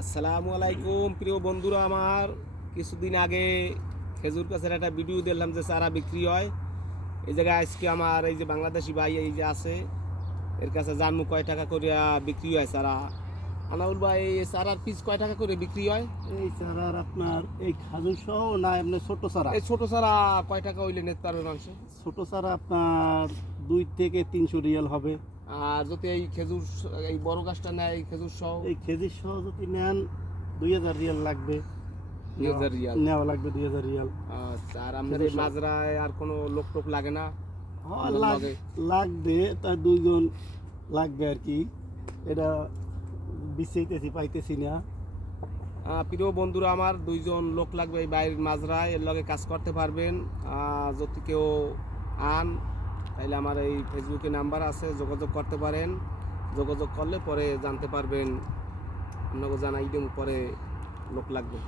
আসসালামু আলাইকুম প্রিয় বন্ধুরা আমার। কিছুদিন আগে খেজুর গাছের একটা ভিডিও দেখলাম যে চারা বিক্রি হয়। এই জায়গায় আজকে আমার এই যে বাংলাদেশি ভাই এই যে আছে, এর কাছে জানবো কয় টাকা করে বিক্রি হয় চারা। আনাউল ভাই, এই চারার পিস কয় টাকা করে বিক্রি হয়? এই চারার আপনার এই খাজুর সহ না এমনি ছোট চারা? এই ছোট চারা কয় টাকা হইলে নিতে পারবে মানুষ? ছোট চারা আপনার 2 থেকে 300 রিয়াল হবে। আর যদি এই খেজুর এই বড় গাছটা নেয়, এই খেজুর সহ এই খেজুর সহ যদি নেন 2000 রিয়াল লাগবে। 2000 রিয়াল নেওয়া লাগবে 2000 রিয়াল। আচ্ছা, আর আপনার এই মাজরায় আর কোনো লোক টোক লাগে না? হ্যাঁ, লাগবে, তার 2 জন লাগবে আর কি। এটা বিছাইতেছি, পাইতেছি না। প্রিয় বন্ধুরা আমার, 2 জন লোক লাগবে এই বাইরের মাজরায়, এর লগে কাজ করতে পারবেন। যদি কেউ আন তাইলে আমার এই ফেসবুকে নাম্বার আছে, যোগাযোগ করতে পারেন। যোগাযোগ করলে পরে জানতে পারবেন, আপনাকে জানাই দেব পরে লোক লাগবে।